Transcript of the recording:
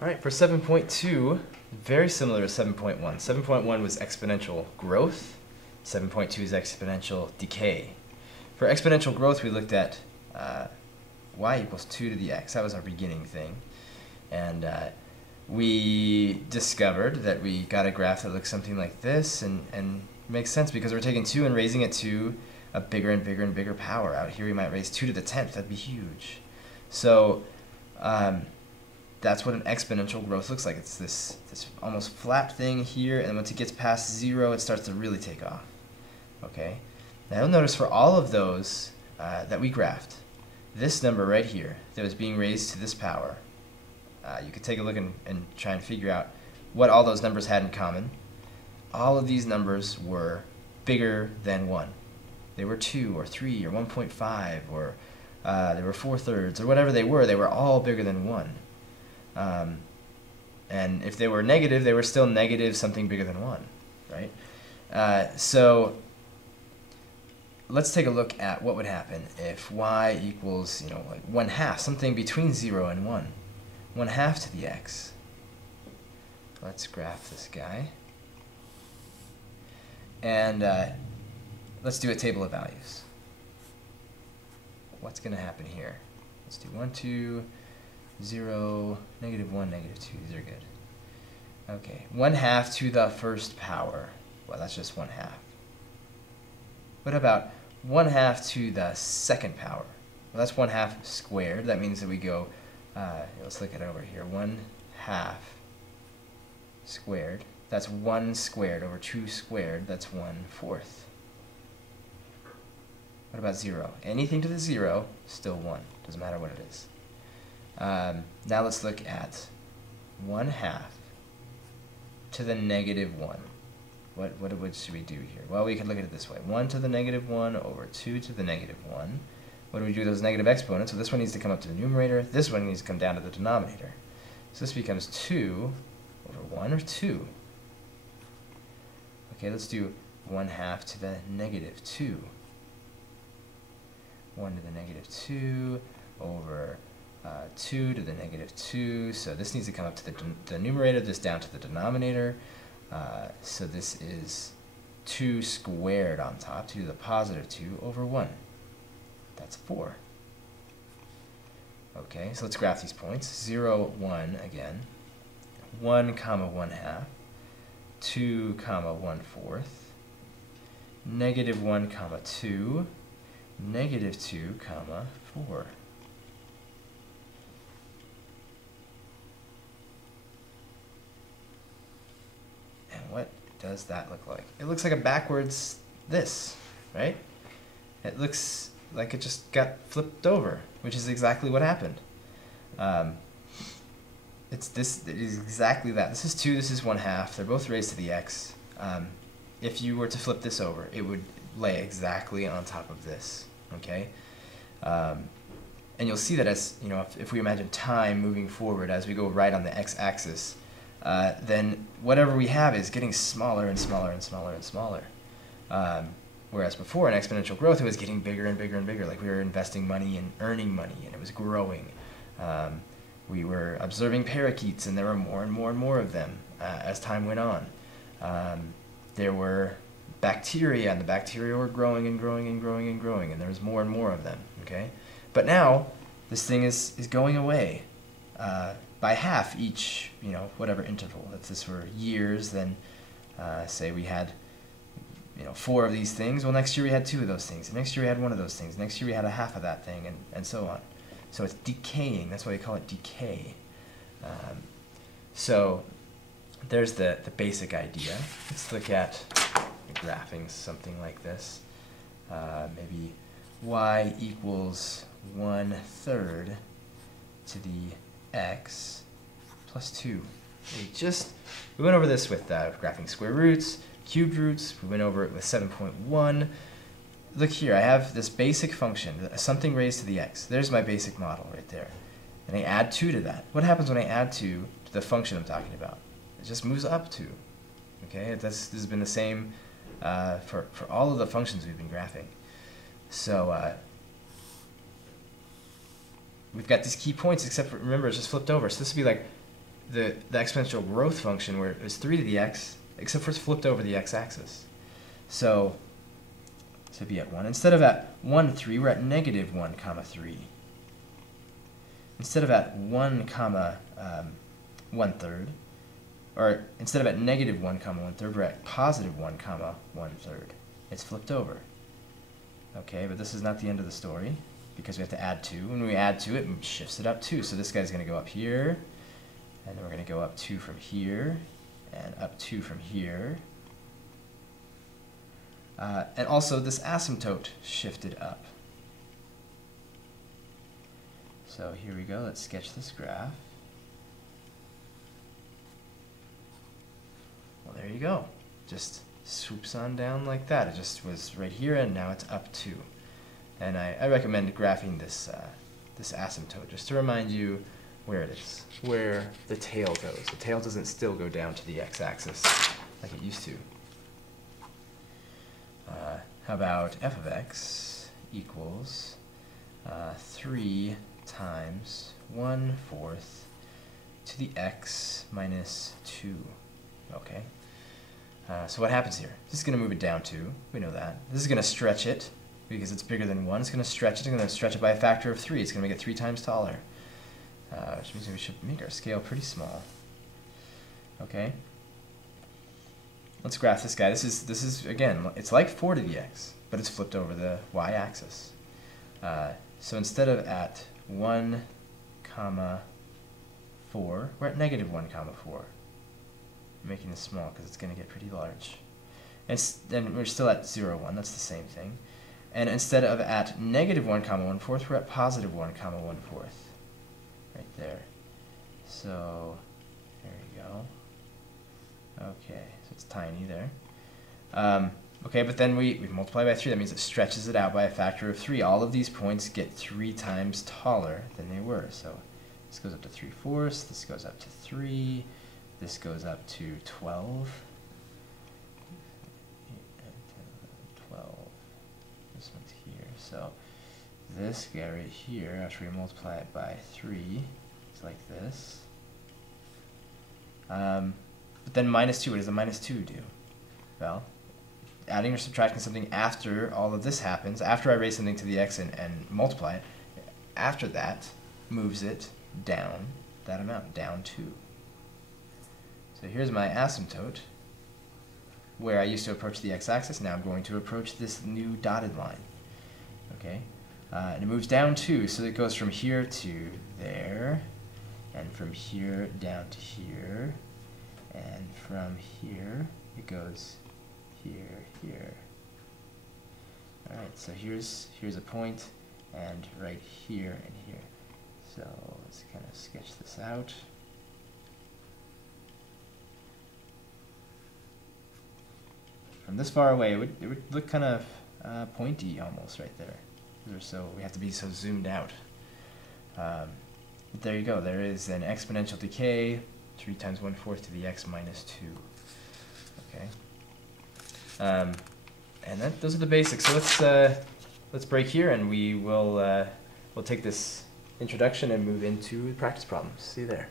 All right, for 7.2, very similar to 7.1. 7.1 was exponential growth. 7.2 is exponential decay. For exponential growth, we looked at y equals 2 to the x. That was our beginning thing. And we discovered that we got a graph that looks something like this, and makes sense because we're taking 2 and raising it to a bigger and bigger and bigger power. Out here we might raise 2 to the 10th. That'd be huge. So that's what an exponential growth looks like. It's this almost flat thing here, and once it gets past 0, it starts to really take off. Okay? Now you'll notice for all of those that we graphed, this number right here that was being raised to this power, you could take a look and try and figure out what all those numbers had in common. All of these numbers were bigger than 1. They were 2 or 3 or 1.5 or they were 4/3 or whatever they were all bigger than 1. And if they were negative, they were still negative something bigger than 1, right? So let's take a look at what would happen if y equals, like 1/2, something between 0 and 1. 1/2 to the x. Let's graph this guy. And let's do a table of values. What's going to happen here? Let's do 1, 2, 0, -1, -2. These are good. Okay, 1/2 to the first power. Well, that's just 1/2. What about 1/2 to the second power? Well, that's 1/2 squared. That means that we go, let's look at it over here. 1/2 squared. That's 1 squared over 2 squared. That's 1/4. What about 0? Anything to the 0, still 1. Doesn't matter what it is. Now let's look at 1/2 to the -1. What should we do here? Well, we could look at it this way. 1 to the -1 over 2 to the -1. What do we do with those negative exponents? So this one needs to come up to the numerator. This one needs to come down to the denominator. So this becomes 2 over 1 or 2. Okay, let's do 1/2 to the -2. 1 to the -2 over 2 to the -2. So this needs to come up to the numerator, this down to the denominator. So this is 2 squared on top, 2 to the +2 over 1. That's 4. Okay, so let's graph these points. 0, 1 again. 1, 1/2. 2, 1/4. -1, 2. -2, 4. And what does that look like? It looks like a backwards this, right? It looks like it just got flipped over, which is exactly what happened. It is exactly that. This is 2, this is 1/2. They're both raised to the x. If you were to flip this over, it would lay exactly on top of this, okay? And you'll see that as, if we imagine time moving forward as we go right on the x-axis, then whatever we have is getting smaller and smaller and smaller and smaller. Whereas before in exponential growth, it was getting bigger and bigger and bigger, like we were investing money and earning money, and it was growing. We were observing parakeets, and there were more and more and more of them as time went on. There were bacteria, and the bacteria were growing and growing and growing and growing, and there was more and more of them, okay? But now, this thing is going away by half each, whatever interval. If this were years, then say we had 4 of these things. Well, next year we had 2 of those things. And next year we had 1 of those things. Next year we had a half of that thing, and so on. So it's decaying. That's why we call it decay. So there's the basic idea. Let's look at graphing something like this. Maybe y equals 1/3 to the x plus 2. We went over this with graphing square roots, cubed roots. We went over it with 7.1. Look here, I have this basic function, something raised to the x. There's my basic model right there. And I add 2 to that. What happens when I add 2 to the function I'm talking about? It just moves up 2. Okay, this has been the same for all of the functions we've been graphing. So we've got these key points, except for, remember, it's just flipped over. So this would be like the exponential growth function where it was 3 to the x, except for it's flipped over the x-axis. So it'd be at 1. Instead of at 1, 3, we're at negative 1, comma 3. Instead of at 1, comma 1/3, or instead of at negative 1, comma 1/3, we're at positive 1, comma 1/3. It's flipped over. Okay, but this is not the end of the story, because we have to add 2. When we add 2, it shifts it up 2. So this guy's going to go up here, and then we're going to go up 2 from here, and up 2 from here. And also, this asymptote shifted up. So here we go. Let's sketch this graph. Well, there you go. Just swoops on down like that. It just was right here, and now it's up 2. And I recommend graphing this this asymptote just to remind you where it is, where the tail goes. The tail doesn't still go down to the x-axis like it used to. How about f of x equals 3 times 1/4 to the x minus 2. Okay. So what happens here? This is going to move it down 2. We know that. This is going to stretch it because it's bigger than 1. It's going to stretch it. It's going to stretch it by a factor of 3. It's going to make it 3 times taller, which means we should make our scale pretty small. Okay. Let's graph this guy. This is again, it's like 4 to the x, but it's flipped over the y-axis. So instead of at 1, comma 4, we're at negative 1, comma 4. I'm making this small because it's going to get pretty large. And we're still at 0, 1. That's the same thing. And instead of at negative 1, comma 1/4, we're at positive 1, comma 1/4. Right there. So there you go. Okay, so it's tiny there. Okay, but then we multiply by 3. That means it stretches it out by a factor of 3. All of these points get 3 times taller than they were. So this goes up to 3/4. This goes up to 3. This goes up to 12. 12. This one's here. So this guy right here, after we multiply it by 3, it's like this. But then minus 2, what does the minus 2 do? Well, adding or subtracting something after all of this happens, after I raise something to the x and multiply it, after that moves it down that amount, down 2. So here's my asymptote, where I used to approach the x-axis. Now I'm going to approach this new dotted line. Okay, and it moves down 2, so it goes from here to there, and from here down to here, and from here it goes here, here. All right, so here's a point, and right here and here. So let's kind of sketch this out. From this far away, it would look kind of pointy almost right there. So we have to be so zoomed out. But there you go. There is an exponential decay, 3 times 1/4 to the x minus 2. Okay. And those are the basics. So let's break here, and we'll take this introduction and move into practice problems. See you there.